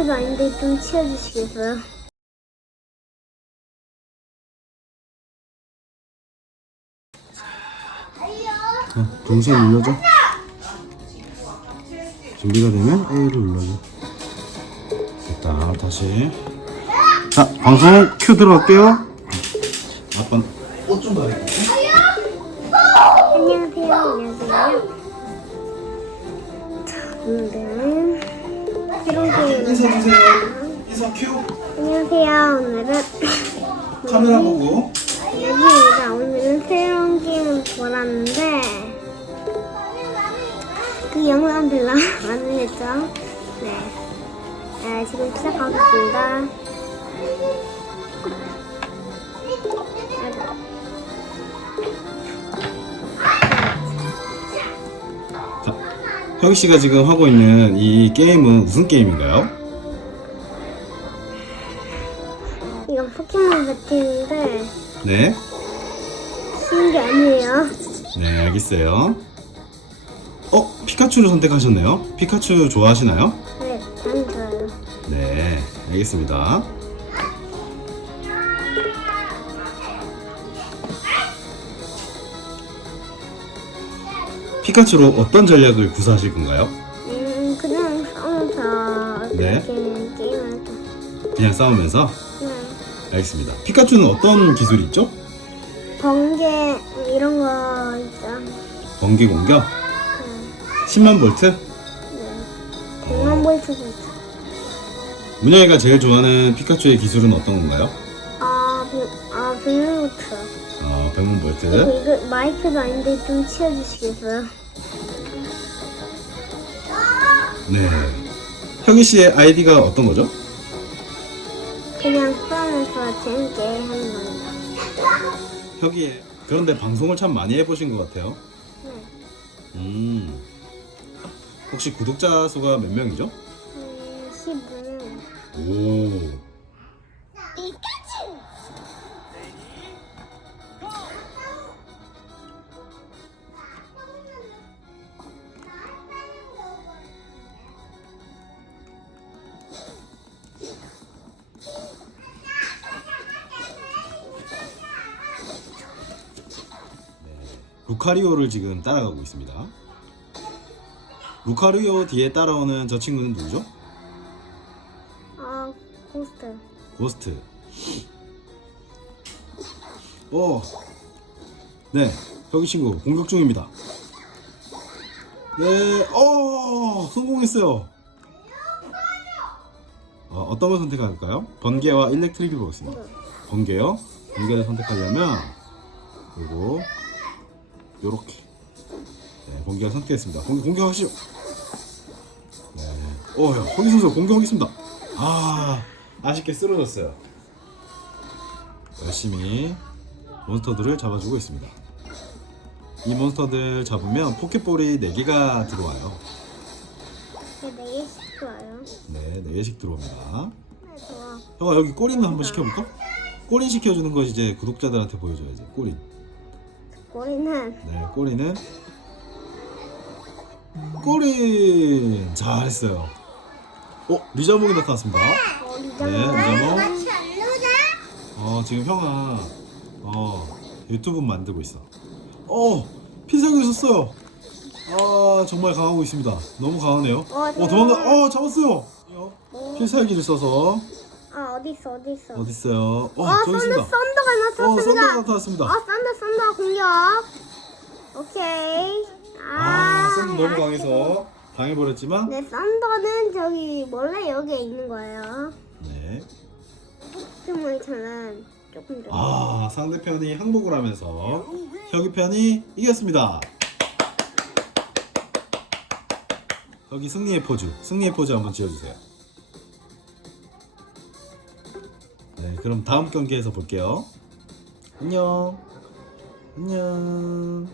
마이크도 아닌데 좀 치워주시겠어요? 어, 동시에 눌러줘. 준비가 되면 A를 눌러줘. 됐다. 다시. 자, 방송 큐 들어갈게요. 아빠 옷좀 봐야 안녕하세요. 안녕하세요. 자, 오늘은 인사 주세요. 인사 큐. 안녕하세요. 오늘은 카메라 보고. 여기입니다. 오늘은 새로운 게임을 보았는데 그 영상 별로 안 올렸죠? 네. 네, 지금 시작하겠습니다. 혁이 씨가 지금 하고 있는 이 게임은 무슨 게임인가요? 이건 포켓몬 배틀인데 네. 쉬운 게 아니에요. 네, 알겠어요. 어, 피카츄를 선택하셨네요. 피카츄 좋아하시나요? 네, 안 좋아요. 네, 알겠습니다. 피카츄로 어떤 전략을 구사하실 건가요? 음, 그냥 싸우면서 네. 이렇게 게임을. 그냥 싸우면서? 네. 알겠습니다. 피카츄는 어떤 기술이 있죠? 번개 이런 거 있죠. 번개 공격? 네. 10만 볼트? 네. 100만 볼트도 있죠. 문영이가 제일 좋아하는 피카츄의 기술은 어떤 건가요? 아, 백, 아, 100만 볼트. 어, 100만 볼트. 이거 마이크도 아닌데 좀 치워주시겠어요? 네. 혁이 씨의 아이디가 어떤 거죠? 그냥 싸우면서 재밌게 하는 겁니다. 혁이 그런데 방송을 참 많이 해보신 것 같아요. 네. 음. 혹시 구독자 수가 몇 명이죠? 음, 15명. 오. 루카리오를 지금 따라가고 있습니다. 루카리오 뒤에 따라오는 저 친구는 누구죠? 아, 고스트. 고스트. 오. 네, 혁이 친구 공격 중입니다. 네, 어, 성공했어요. 어, 어떤 걸 선택할까요? 번개와 일렉트릭을 보겠습니다. 번개요. 번개를 선택하려면 그리고 요렇게. 네, 번개를 선택했습니다. 번개 공격하시오. 네. 어, 야, 혁이 선수 공격하겠습니다. 아, 아쉽게 쓰러졌어요. 열심히 몬스터들을 잡아주고 있습니다. 이 몬스터들 잡으면 포켓볼이 4개가 들어와요. 네, 4개씩 좋아요. 네, 4개씩 들어옵니다. 네, 좋아. 형아 여기 꼬리는 한번 시켜볼까? 꼬리 시켜주는 거 이제 구독자들한테 보여줘야지. 꼬리. 꼬리는 네, 꼬리는 꼬리 잘했어요. 어, 리자몽이 나타났습니다. 어, 네, 리자몽. 리자몽. 어, 지금 형아 어 유튜브 만들고 있어. 어, 필살기 썼어요. 아, 정말 강하고 있습니다. 너무 강하네요. 어, 어, 도망가. 어, 잡았어요. 어, 필살기를 써서 아, 어디 있어? 어디 있어? 어디 있어요? 어, 아, 저기 썬더 있습니다. 썬더가 어, 나타났습니다. 썬더가 나타났습니다. 아, 썬더 썬더 공격. 오케이. 아, 썬더 너무 강해서 당해버렸지만 네, 썬더는 저기 몰래 여기에 있는 거예요. 네. 포켓몬이처럼 조금 더. 아, 상대편이 항복을 하면서 혁이 편이 이겼습니다. 여기 승리의 포즈, 승리의 포즈 한번 지어주세요. 네, 그럼 다음 경기에서 볼게요. 안녕. 안녕.